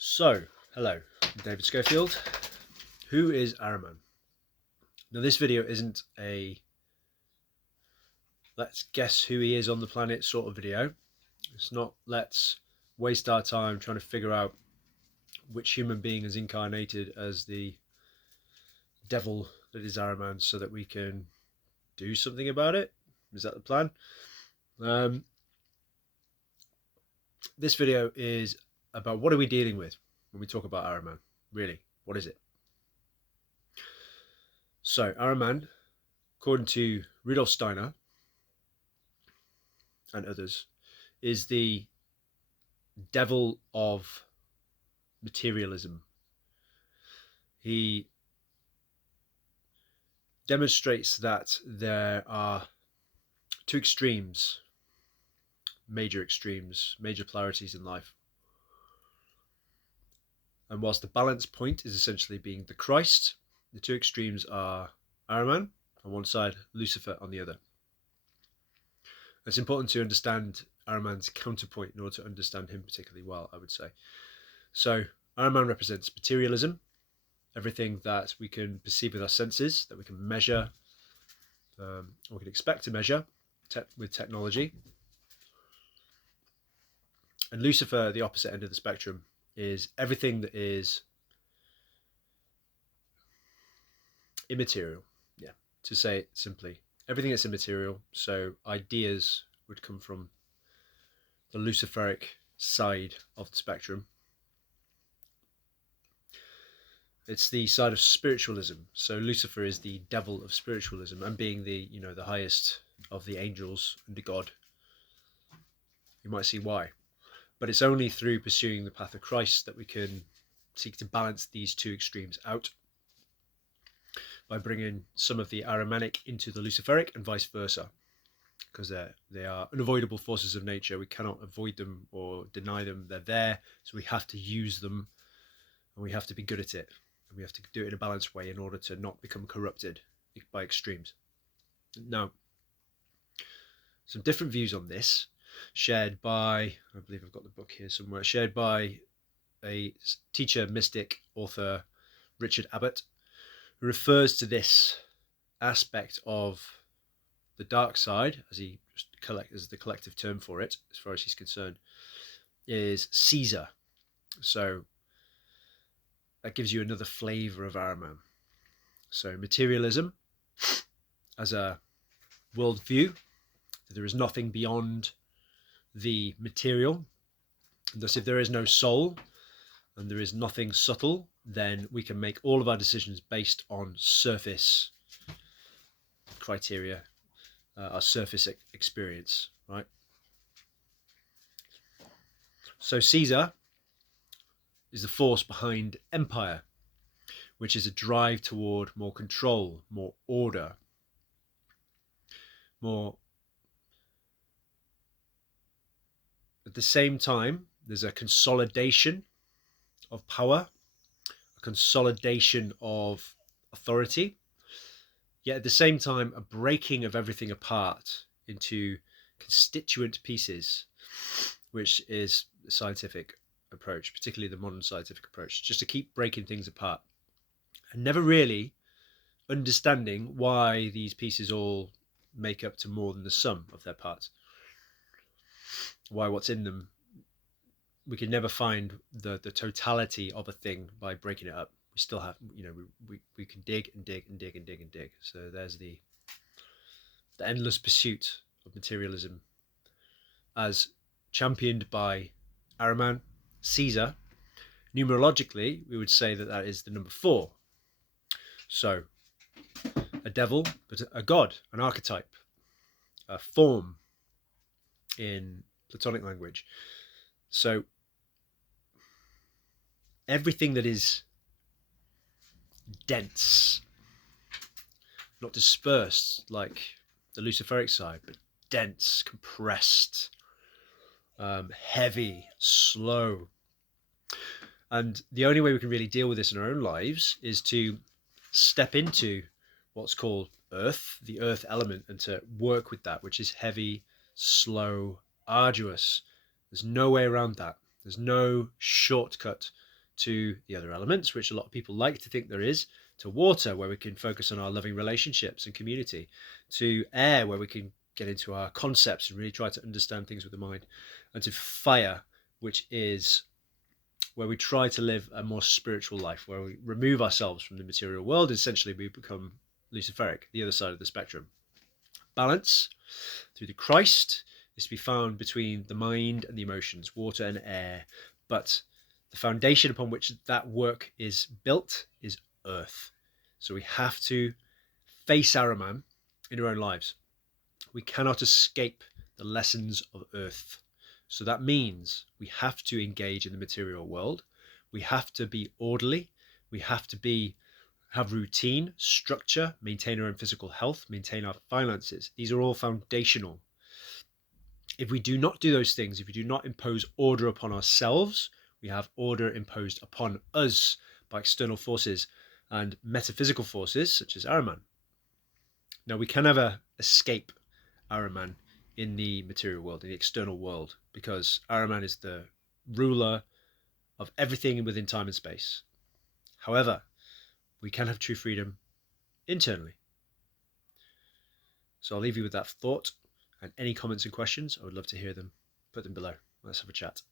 So, hello, I'm David Schofield. Who is Ahriman? Now, this video isn't a let's guess who he is on the planet sort of video. It's not let's waste our time trying to figure out which human being is incarnated as the devil that is Ahriman so that we can do something about it. Is that the plan? This video is about what are we dealing with when we talk about Ahriman? Really, what is it? So, Ahriman, according to Rudolf Steiner and others, is the devil of materialism. He demonstrates that there are two extremes, major polarities in life. And whilst the balance point is essentially being the Christ, the two extremes are Ahriman on one side, Lucifer on the other. It's important to understand Ahriman's counterpoint in order to understand him particularly well, I would say. So Ahriman represents materialism, everything that we can perceive with our senses, that we can measure, or we can expect to measure with technology. And Lucifer, the opposite end of the spectrum, is everything that is immaterial. Yeah, to say it simply, everything that's immaterial. So ideas would come from the Luciferic side of the spectrum. It's the side of spiritualism. So Lucifer is the devil of spiritualism, and being the the highest of the angels under God. You might see why. But it's only through pursuing the path of Christ that we can seek to balance these two extremes out by bringing some of the Ahrimanic into the Luciferic and vice versa, because they are unavoidable forces of nature. We cannot avoid them or deny them. They're there, so we have to use them, and we have to be good at it, and we have to do it in a balanced way in order to not become corrupted by extremes. Now, some different views on this shared by, I believe I've got the book here somewhere, shared by a teacher, mystic, author, Richard Abbott, who refers to this aspect of the dark side, as the collective term for it, as far as he's concerned, is Caesar. So that gives you another flavor of Ahriman. So materialism as a worldview, there is nothing beyond the material. Thus, if there is no soul and there is nothing subtle, then we can make all of our decisions based on surface criteria, our surface experience, right? So Caesar is the force behind empire, which is a drive toward more control, more order, more. At the same time, there's a consolidation of power, a consolidation of authority, yet at the same time, a breaking of everything apart into constituent pieces, which is the scientific approach, particularly the modern scientific approach, just to keep breaking things apart and never really understanding why these pieces all make up to more than the sum of their parts. Why what's in them, we can never find the totality of a thing by breaking it up. We still have, we can dig and dig and dig and dig and dig. So there's the endless pursuit of materialism as championed by Ahriman. Caesar, numerologically, we would say that is the number 4. So a devil, but a god, an archetype, a form in Platonic language. So everything that is dense, not dispersed like the Luciferic side, but dense, compressed, heavy, slow. And the only way we can really deal with this in our own lives is to step into what's called earth, the earth element, and to work with that, which is heavy, slow, arduous. There's no way around that. There's no shortcut to the other elements, which a lot of people like to think there is, to water, where we can focus on our loving relationships and community, to air, where we can get into our concepts and really try to understand things with the mind, and to fire, which is where we try to live a more spiritual life, where we remove ourselves from the material world. Essentially, we become Luciferic, the other side of the spectrum. Balance through the Christ is to be found between the mind and the emotions, water and air. But the foundation upon which that work is built is earth. So we have to face Ahriman in our own lives. We cannot escape the lessons of earth. So that means we have to engage in the material world. We have to be orderly. We have to have routine, structure, maintain our own physical health, maintain our finances. These are all foundational. If we do not do those things, if we do not impose order upon ourselves, we have order imposed upon us by external forces and metaphysical forces such as Ahriman. Now, we can never escape Ahriman in the material world, in the external world, because Ahriman is the ruler of everything within time and space. However, we can have true freedom internally. So I'll leave you with that thought, and any comments and questions, I would love to hear them. Put them below. Let's have a chat.